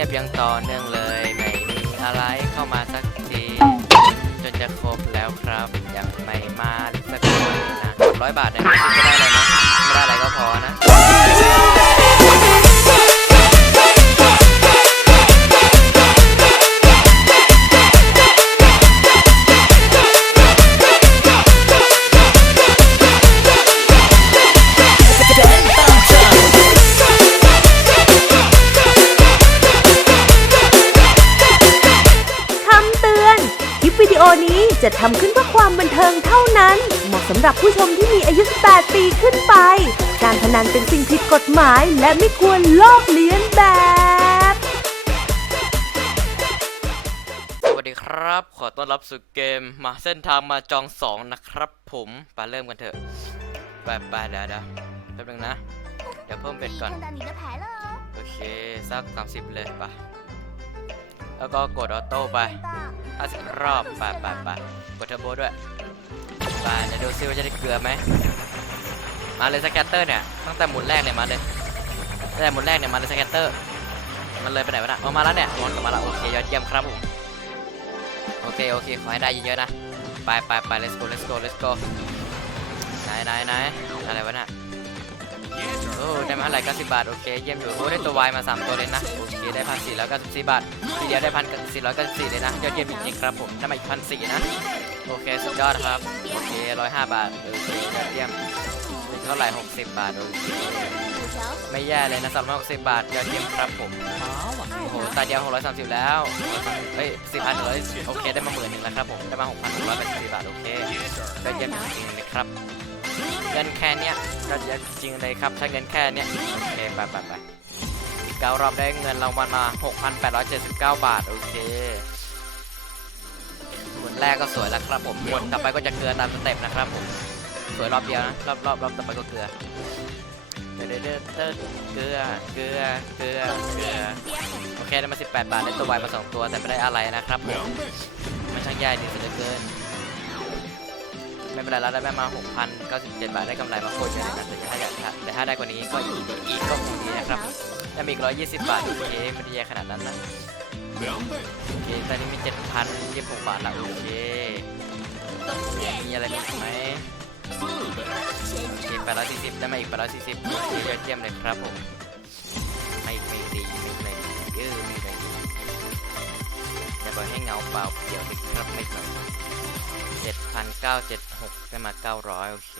งียบยังต่อเนื่องเลย ไม่มีอะไรเข้ามาสักที จนจะครบแล้วครับ ยังไม่มาสักคนนะร้อยบาทเนี่ยไม่ได้เลยนะ ไม่ได้อะไรก็พอนะ จะทำขึ้นเพื่อความบันเทิงเท่านั้น เหมาะสำหรับผู้ชมที่มีอายุ 18 ปีขึ้นไป การพนันเป็นสิ่งผิดกฎหมาย และไม่ควรลอกเลียนแบบ สวัสดีครับ ขอต้อนรับสู่เกมมาเส้นทางมาจองสองนะครับผมไปเริ่มกันเถอะ ไปไปเดี๋ยวเดี๋ยวแป๊บนึงนะ เดี๋ยวเพิ่มเป็ดก่อน โอเคสัก 30 เลยไป แล้วก็กดออโต้ไป棒！50รอบไปไปไปกดเทอร์โบด้วยไปเดี๋ยวดูซิว่าจะได้เกลือไหมมาเลยสแกตเตอร์เนี่ยตั้งแต่หมุนแรกเนี่ยมาเลยตั้งแต่หมุนแรกเนี่ยมาเลยสแกตเตอร์ มันเลยไปไหนวะนะเอามาแล้วเนี่ยวนกลับมาแล้วโอเคยอดเยี่ยมครับผมโอเคโอเคขอให้ได้เยอะๆนะไปไปไป let's go let's go let's go ไหนไหนไหนอะไรวะน่ะ โอ้ได้มาเท่าไหร่90บาทโอเคเยี่ยมอยู่โอ้ได้ตัววายมาสามตัวเลยนะโอเคได้พันสี่ร้อยเก้าสิบสี่บาททีเดียวได้พันสี่ร้อยเก้าสิบสี่เลยนะยอดเยี่ยมจริงๆครับผมได้มาอีกพันสี่นะโอเคสุดยอดครับโอเคร้อยห้าบาทโอเคยอดเยี่ยมเป็นเท่าไหร่หกสิบบาทโอเค，ไม่แย่เลยนะสำหรับหกสิบบาทยอดเยี่ยมครับผมโอ้โหตาเดียวหกร้อยสามสิบแล้วเฮ้ยสี่พันร้อยโอเคได้มาหมื่นหนึ่งแล้วครับผมได้มาหกพันหกร้อยแปดสิบบาทโอเคยอดเยี่ยมจริงๆเลยครับ เงินแค่เนี้ยยอดเยี่ยมจริงเลยครับใช้เงินแค่เนี้ยโอเคไปไปไปอีกเก้ารอบได้เงินรางวัลมาหกพันแปดร้อยเจ็ดสิบเก้าบาท โอเคหมุนแรกก็สวยแล้วครับผมหมุนต่อไปก็จะเกลือตามสเต็ปนะครับผม สวยรอบเดียวนะ รอบรอบรอบต่อไปก็เกลือเด้อเด้อเด้อเด้อเกลือ เกลือ เกลือ เกลือ โอเคได้มา 18 บาทได้ตัววายมา2ตัวแต่ไม่ได้อะไรนะครับผม มันช่างแย่ดีเสียเหลือเกิน ไม่เป็นไรแล้วได้แม่มา 6,097 บาทได้กำไรมาโคตรเยอะเลยนะแต่ถ้าอยากแต่ถ้าได้กว่านี้ก็อีกอีกก็คงดีนะครับได้มีอีก120 บาทโอเคไม่ได้แย่ขนาดนั้นนะโอเคตอนนี้มี 7,026 บาทละโอเคมีอะไรอีไหมโอเค840ได้มาอีก840โอเคยอดเยี่ยมเลยครับผมไม่ไม่ดีไม่ไม่ดีเออไม่ไม่ดีอย่าปล่อยให้เงาเปล่าเปลี่ยวเลยครับไม่ไม่ 7,976 ได้มา 900 โอเค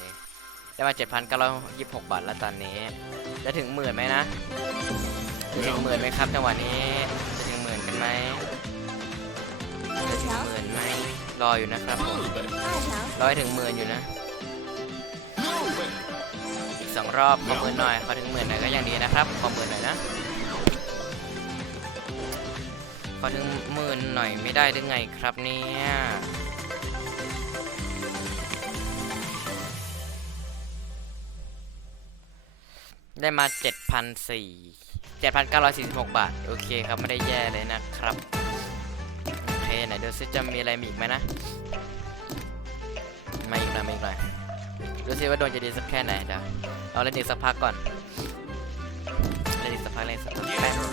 ได้มา 7,926 บาทแล้วตอนนี้ จะถึงหมื่นไหมนะจะถึงหมื่นไหมครับจังหวะนี้ จะถึงหมื่นกันไหมจะถึงหมื่นไหมรออยู่นะครับผม二条，รอให้ถึงหมื่นอยู่นะ อีกสองรอบขอหมื่นหน่อย ขอถึงหมื่นหน่อยก็ยังดีนะครับ ขอหมื่นหน่อยนะขอถึงหมื่นหน่อยไม่ได้หรือไงครับเนี่ย ได้มา 7,400 7,946 บาท โอเคครับ ไม่ได้แย่เลยนะครับ โอเค ไหนดูซิจะมีอะไรมีอีกไหมนะ มาอีกหน่อยมาอีกหน่อยดูซิว่าโดนจะดีสักแค่ไหนเดี๋ยวเราเล่นอีกสักพักก่อน เล่นอีกสักพักเล่นสักพักแป๊บนึ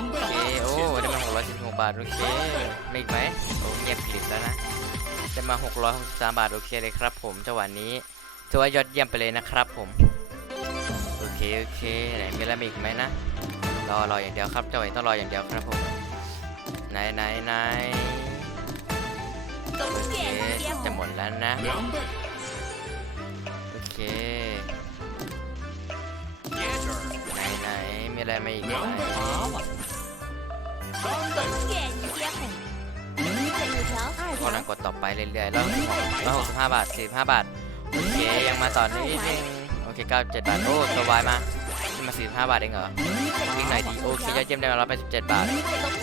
ง，โอเค โอ้ได้มา 616 บาท โอเคมีอีกไหมโอ้เงียบกริบแล้วนะได้มา 663 บาท โอเคเลยครับ ผมจังหวะนี้ถือว่ายอดเยี่ยมไปเลยนะครับผม โอเคไหนมีอะไรอีกไหมนะ รอรออย่างเดียวครับเจ้าเองต้องรออย่างเดียวครับผมไหนไหนไหนโอเคจะหมดแล้วนะโอเคไหนไหนมีอะไรมาอีกไหมก็นังกดต่อไปเรื่อยๆแล้วหกสิบห้าบาทสี่ห้าบาทโอเคยังมาต่อนี้นึง เคเก้าเจ็ดบาท โอ้ตัวายมาขึ้นมาสี่ห้าบาทเองเหรอวิ่งหน่อยดีโอเคยอดเยี่ยมได้มาร้อยแปดสิบเจ็ดบาท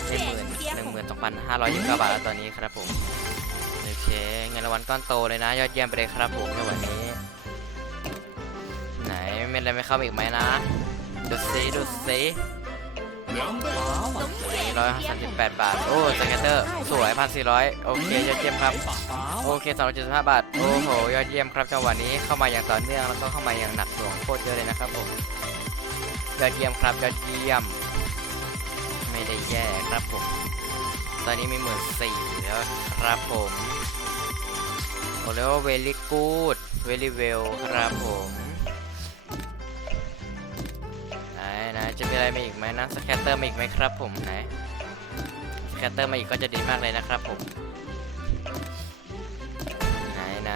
หนึ่งหมื่นหนึ่งหมื่นสองพันห้าร้อยยี่สิบเก้าบาทแล้วตอนนี้ครับผมโอเคเงินรางวัลก้อนโตเลยนะ ยอดเยี่ยมไปเลยครับผมในวันนี้ ไหนมีอะไรไม่เข้ามาอีกไหมนะดูซิดูซิ ร้อยสามสิบแปดบาท โอ้สแกตเตอร์ สวยพันสี่ร้อยโอเคยอดเยี่ยมครับ โอเคสองร้อยเจ็ดสิบห้าบาท โอ้โห ยอดเยี่ยมครับจังหวะนี้เข้ามาอย่างต่อเนื่องแล้วก็เข้ามาอย่างหนักหน่วงโคตรเยอะเลยนะครับผม ยอดเยี่ยมครับ ยอดเยี่ยม ไม่ได้แย่ครับผม ตอนนี้มีหมื่นสี่แล้วครับผมโอ้แล้วเวลี่กูดเวลี่เวลครับผม จะมีอะไรมาอีกไหมนะสแคตเตอร์มาอีกไหมครับผมไหนสแคตเตอร์มาอีกก็จะดีมากเลยนะครับผมไหนไหน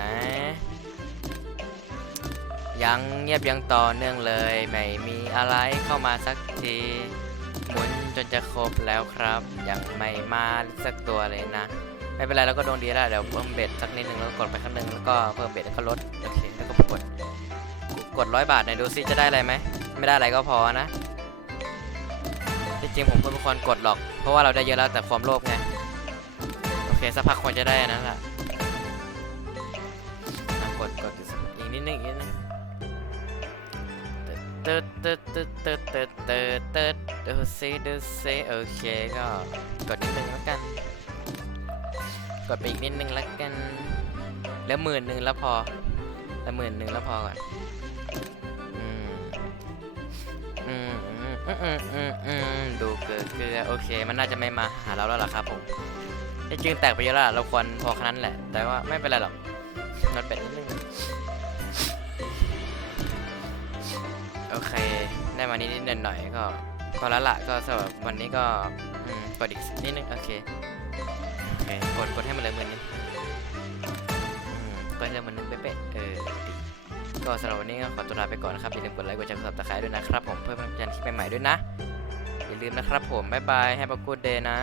ยังเงียบยังต่อเนื่องเลย ไม่มีอะไรเข้ามาสักทีหมุนจนจะครบแล้วครับ ยังไม่มาสักตัวเลยนะ ไม่เป็นไรเราก็ดวงดีแล้วเดี๋ยวเพิ่มเบ็ดสักนิดนึงแล้วกดไปข้างนึงแล้วก็เพิ่มเบ็ดแล้วก็ลดโอเคแล้วก็กดกดร้อยบาทหน่อยดูซิจะได้อะไรไหมไม่ได้อะไรก็พอนะ จริงผมก็ไม่ควรกดหรอก เพราะว่าเราได้เยอะแล้วแต่ความโลภไง โอเคสักพักควรจะได้นั้นแหละกดกดอีกนิดนึงอีกนิดนึงเติร์ดเติร์ดเติร์ดเติร์ดเติร์ดเติร์ดเติร์ดดูซิดูซิโอเคก็กดนิดนึงแล้วกัน กดไปอีกนิดนึงแล้วกัน แล้วหมื่นหนึ่งแล้วพอแล้วหมื่นหนึ่งแล้วพอก่อน อืมอืมอืมอืมดูเกลือเกลือโอเค มันน่าจะไม่มาหาเราแล้วล่ะครับผมที่จริงแตกไปเยอะแล้วล่ะเราควรพอแค่นั้นแหละ แต่ว่าไม่เป็นไรหรอกนดเป็ดนิดนึงโอเค ได้มานิดนิดหน่อยหน่อยก็พอแล้วล่ะก็สำหรับวันนี้ก็อืมกดอีกนิดนึงโอเคโอเคกดกดให้มันเลยมื่นหนึงกดให้เลยมื่นนึงเป๊ะเออ ก็สำหรับวันนี้ก็ขอตัวลาไปก่อนนะครับ อย่าลืมกดไลค์ กดแชร์กดซับสไครต์ด้วยนะครับผมเพื่อเป็นกำลังใจคลิปใหม่ๆด้วยนะ อย่าลืมนะครับผม บ๊ายบายแฮปปี้กูดเดย์นะ